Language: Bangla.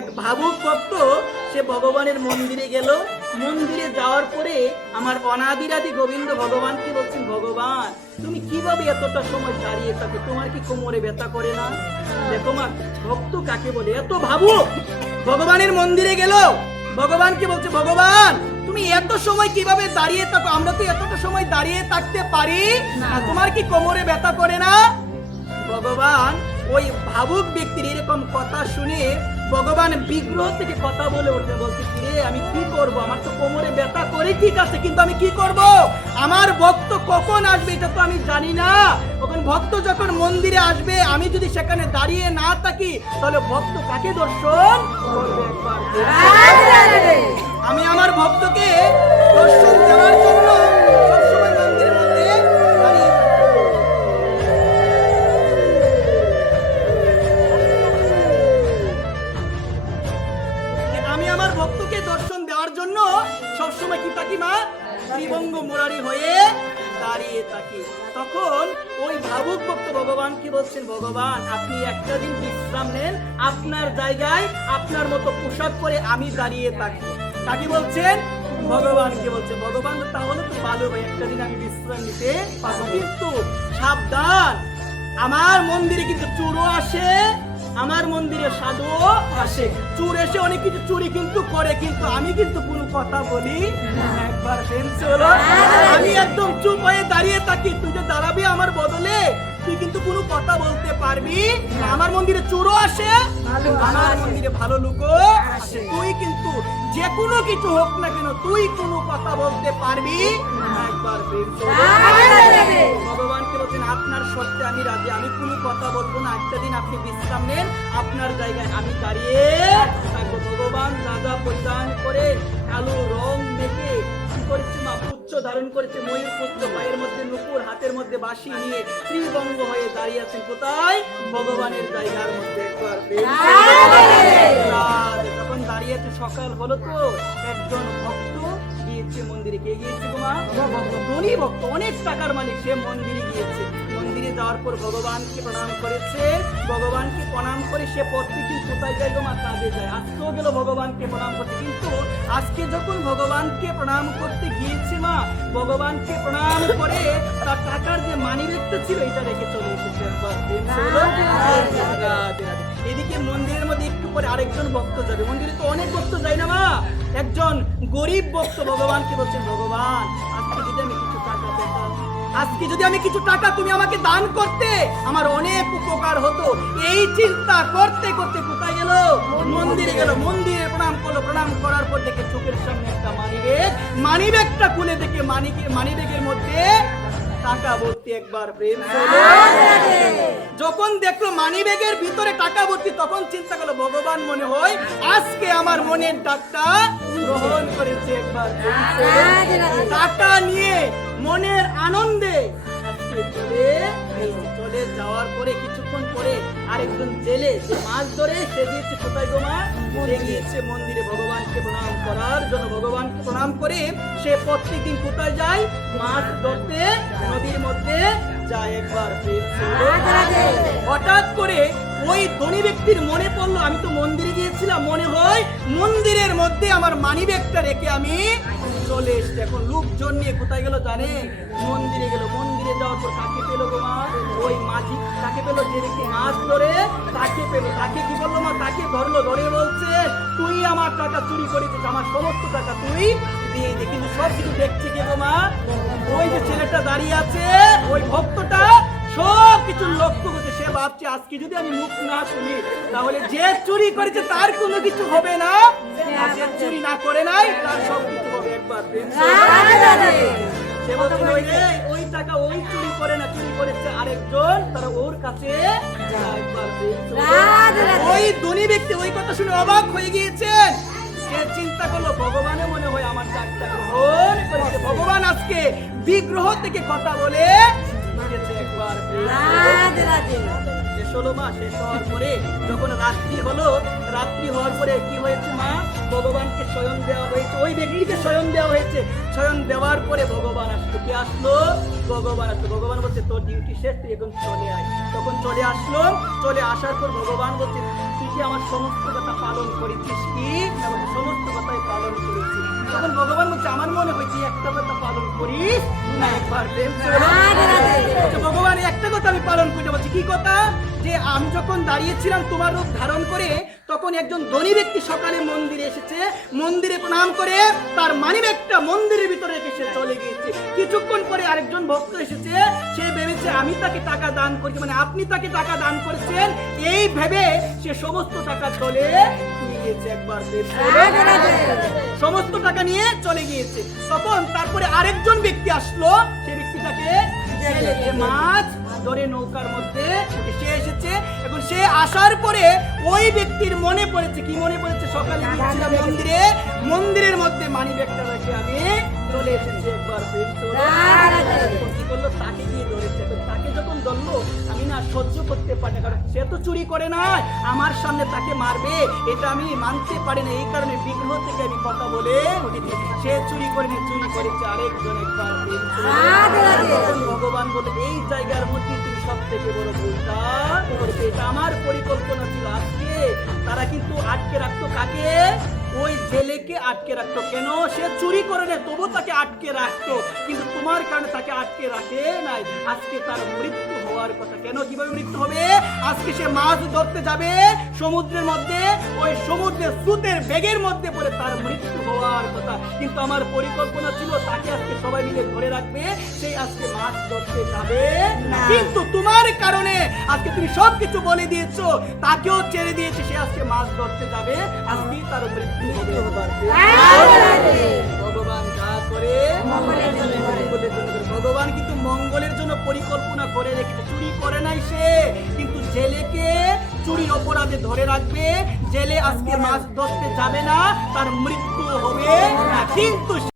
এক ভাবুক ভক্ত সে ভগবানের মন্দিরে গেল। মন্দিরে যাওয়ার পরে আমার অনাদিরাদি গোবিন্দ ভগবানকে বলছেন, ভগবান তুমি কিভাবে এতটা সময় দাঁড়িয়ে থাকো, তোমার কি কোমরে ব্যথা করে না? দেখো মা, ভক্ত কাকে বলে, এত ভাবুক ভগবানের মন্দিরে গেল, ভগবানকে বলছে, ভগবান তুমি এত সময় কিভাবে দাঁড়িয়ে থাকো, আমরা তো এতটা সময় দাঁড়িয়ে থাকতে পারি না, তোমার কি কোমরে ব্যথা করে না? ভগবান ওই ভাবুক ব্যক্তির এরকম কথা শুনে ভগবান বিগ্রহ থেকে কথা বলে উঠে বলছে, কিরে আমি কি করব, আমার তো কোমরে ব্যথা করে ঠিক আছে, কিন্তু আমি কি করব, আমার ভক্ত কখন আসবে এটা তো আমি জানি না। তখন ভক্ত যখন মন্দিরে আসবে, আমি যদি সেখানে দাঁড়িয়ে না থাকি তাহলে ভক্ত কাকে দর্শন করবে? আমি আমার ভক্তকে দর্শন দেওয়ার জন্য সবসময় মন্দিরের মধ্যে দাঁড়িয়ে ভক্তকে দর্শন দেওয়ার জন্য সবসময় কি থাকি মা, ত্রিভঙ্গ মুরারি হয়ে দাঁড়িয়ে থাকি। তখন ওই ভাবুক ভক্ত ভগবানকে বলছেন, ভগবান আপনি একটা দিন বিশ্রাম নেন, আপনার জায়গায় আপনার মতো পোশাক পরে আমি দাঁড়িয়ে থাকি। তাকে বলছেন, ভগবানকে বলছে, ভগবান তাহলে তো ভালো ভাই, একটা দিন আমি বিশ্রাম নিতে পারবো, কিন্তু সাবধান আমার মন্দিরে কিন্তু চোরও আসে, আমার মন্দিরে সাধুও আসে, চোর এসে অনেক কিছু চুরি কিন্তু করে, কিন্তু আমি কিন্তু কোনো কথা বলি একবার আমি একদম চুপ হয়ে দাঁড়িয়ে থাকি। তুই যে দাঁড়াবি আমার বদলে, তুই কিন্তু কোনো কথা বলতে পারবি না। আমার মন্দিরে চোরও আসে, আমার মন্দিরে ভালো লোকও আসে, তুই কিন্তু যে কোনো কিছু হোক না কেন তুই কোনো কথা বলতে পারবি একবার। ভগবানকে বলছেন, আপনার সত্যি আমি রাজি, আমি কোনো কথা বলবো না, একটা দিন আপনি বিশ্রাম নেন, আপনার জায়গায় আমি দাঁড়িয়ে থাকবো। ভগবান রাজা পরিধান করে কালো রং মেখে কি করেছে মা, পুচ্ছ ধারণ করেছে, ময়ূর পুচ্ছ, পায়ের মধ্যে নুপুর, হাতের মধ্যে বাঁশি নিয়ে ত্রিভঙ্গ হয়ে দাঁড়িয়ে আছেন কোথায়? ভগবানের জায়গার মধ্যে। একবার তখন দাঁড়িয়ে আছে, সকাল হলো তো একজন ভক্ত গিয়েছে মন্দিরে। কে গিয়েছে তোমার? ধনী ভক্ত, অনেক টাকার মালিক, সে মন্দিরে গিয়েছে। মন্দিরে যাওয়ার পর ভগবানকে প্রণাম করেছে, ভগবানকে প্রণাম করে সে প্রত্যেকদিন কোথায় যায় তোমার? কাজে যায়। আজকেও গেল ভগবানকে প্রণাম করতে, কিন্তু আজকে যখন ভগবানকে প্রণাম করতে গিয়েছে মা, ভগবানকে প্রণাম করে তার টাকার যে মানিব্যাগটা ছিল এটা রেখে চলে এসেছে। এদিকে মন্দিরের মধ্যে একটু পরে আরেকজন ভক্ত যাবে, মন্দিরে তো অনেক ভক্ত যায় না মা, একজন গরিব ভক্ত ভগবানকে বলছেন, ভগবান আজকে যদি আমি কিছু টাকা পেতাম, আজকে যদি আমি কিছু টাকা তুমি আমাকে দান করতে, আমার অনেক উপকার হতো। এই চিন্তা করতে করতে কোথায় গেল? মন্দিরে গেল, মন্দিরে প্রণাম করলো, প্রণাম করার পর দেখে চোখের সামনে একটা মানিব্যাগ, মানিব্যাগটা খুলে দেখে মানিব্যাগের মধ্যে টাকা ভর্তি। একবার প্রেম। যখন দেখলো মানিব্যাগের ভিতরে টাকা ভর্তি, তখন চিন্তা করলো, ভগবান মনে হয় আজকে আমার মনের ডাকটা গ্রহণ করেছে। একবার টাকা নিয়ে মনের আনন্দে চলে যাওয়ার পরে কিছুক্ষণ পরে আরেকজন জেলে যে মাছ ধরে, সে গিয়েছে কোথায় গোমা? সে গিয়েছে মন্দিরে ভগবানকে প্রণাম করার জন্য। ভগবানকে প্রণাম করে সে প্রত্যেকদিন কোথায় যায়? মাছ ধরতে নদীর মধ্যে যায়। একবার হঠাৎ করে ওই ধনী ব্যক্তির মনে পড়লো, আমি তো মন্দিরে গিয়েছিলাম, মনে হয় মন্দিরের মধ্যে আমার মানিব্যাগটা রেখে আমি চলে এসছি। এখন লোকজন নিয়ে কোথায় গেল জানে? মন্দিরে গেল। মন্দিরে যাওয়ার পর কাকে পেলো গো মা? ওই মাঝি তাকে পেলো, যে রেখে মাছ ধরে তাকে পেলো। তাকে কি বললো মা? তাকে ধরলো, ধরে বলছে, তুই আমার টাকা চুরি করেছিস, আমার সমস্ত টাকা তুই দিয়ে দে। কিন্তু সব কিছু দেখছে কে গো মা? ওই যে ছেলেটা দাঁড়িয়ে আছে, ওই ভক্তটা সব কিছু লক্ষ্য করছে। সে ভাবছে আজকে যদি আমি মুখ না খুলি তাহলে যে চুরি করেছে তার কোনো কিছু হবে না, আর যে চুরি না করে নাই তার সব কিছু হবে। একবার সে বলছে, ওই টাকা ওই চুরি করে না, চুরি করেছে আরেকজন, তারা ওর কাছে। ওই ধনী ব্যক্তি ওই কথা শুনে অবাক হয়ে গিয়েছেন। সে চিন্তা করলো, ভগবানে মনে হয় আমার ডাকটা গ্রহণ করেছে, ভগবান আজকে বিগ্রহ থেকে কথা বলে একবার শেষ হলো মা। শেষ হওয়ার পরে যখন রাত্রি হলো, রাত্রি হওয়ার পরে কি হয়েছে মা? ভগবানকে শয়ন দেওয়া হয়েছে, ওই ব্যক্তিকে শয়ন দেওয়া হয়েছে। শয়ন দেওয়ার পরে ভগবান আসলো। কে আসলো? ভগবান আসলো। ভগবান বলছে, তোর ডিউটি শেষ, তুই এখন চলে আয়। তখন চলে আসলো। চলে আসার পর ভগবান বলছে, তুই কি আমার সমস্ত কথা পালন করেছিস কি? আমি সমস্ত কথাই পালন করেছি। তখন ভগবান বলছে আমার মনে হয়েছে একটা কথা পালন করিস না, একবার প্রেম ছিল। বলছে, ভগবান এই একটা কথা আমি পালন করি। বলছি কি কথা? যে আমি যখন দাঁড়িয়েছিলাম তোমার রূপ ধারণ করে, তখন একজন ধনী ব্যক্তি সকালে মন্দিরে এসেছে, মন্দিরে প্রণাম করে তার মানিব্যাগটা মন্দিরের ভিতরে রেখে সে চলে গিয়েছে। কিছুক্ষণ পরে আরেকজন ভক্ত এসেছে, সে ভেবেছে আমি তাকে টাকা দান করেছি, মানে আপনি তাকে টাকা দান করেছেন, এই ভেবে সে সমস্ত টাকা চলে নিয়ে গিয়েছে। একবার সমস্ত টাকা নিয়ে চলে গিয়েছে। তখন তারপরে আরেকজন ব্যক্তি আসলো, সে ব্যক্তিটাকে জেলে মাছ ধরে নৌকার মধ্যে সে এসেছে। এখন সে আসার পরে ওই ব্যক্তির মনে পড়েছে, কি মনে পড়েছে? সকালে গিয়েছিলাম মন্দিরে, মন্দিরের মধ্যে মানি ব্যাগটা রেখে আমি চলে এসেছি। একবার কি করলো? তাকে গিয়ে ধরেছে। তাকে যখন ধরলো, আমি না সহ্য করতে পারি না, কারণ সে তো চুরি করে নাই, আমার সামনে তাকে মারবে এটা আমি মানতে পারি না। এই কারণে বিগ্রহ থেকে আমি কথা বলে উঠেছি, সে চুরি করেনি, চুরি করেছে আরেকজন। একবার ভগবান বলে এই জায়গার মধ্যে তুমি সব থেকে বড় ভুলটা করেছে। এটা আমার পরিকল্পনা ছিল। আজকে তারা কিন্তু আটকে রাখতো কাকে? ওই জেলেকে আটকে রাখতো। কেন? সে চুরি করে না, তবু তাকে আটকে রাখতো, কিন্তু তোমার কারণে তাকে আটকে রাখে নাই। আজকে তার মৃত্যু হওয়ার কথা। কেন? কিভাবে মৃত্যু হবে? আজকে সে মাছ ধরতে যাবে সমুদ্রের মধ্যে, ওই সমুদ্রের স্রোতের বেগের মধ্যে পড়ে তার মৃত্যু হওয়ার কথা, কিন্তু আমার পরিকল্পনা ছিল তাকে আজকে সবাই মিলে ধরে রাখবে, সেই আজকে মাছ ধরতে যাবে না। কিন্তু তোমার কারণে আজকে তুমি সবকিছু বলে দিয়েছো, তাকেও ছেড়ে দিয়েছে, সে আজকে মাছ ধরতে যাবে, আজকে তার মৃত্যু হবে। ভগবান যা করে মঙ্গলের জন্য করে। ভগবান কিন্তু মঙ্গলের জন্য পরিকল্পনা করে রেখেছে। চুরি করে নাই সে, কিন্তু জেলেকে চুরির অপরাধে ধরে রাখবে, জেলে আজকে মাছ ধরতে যাবে না, তার মৃত্যু হবে না। কিন্তু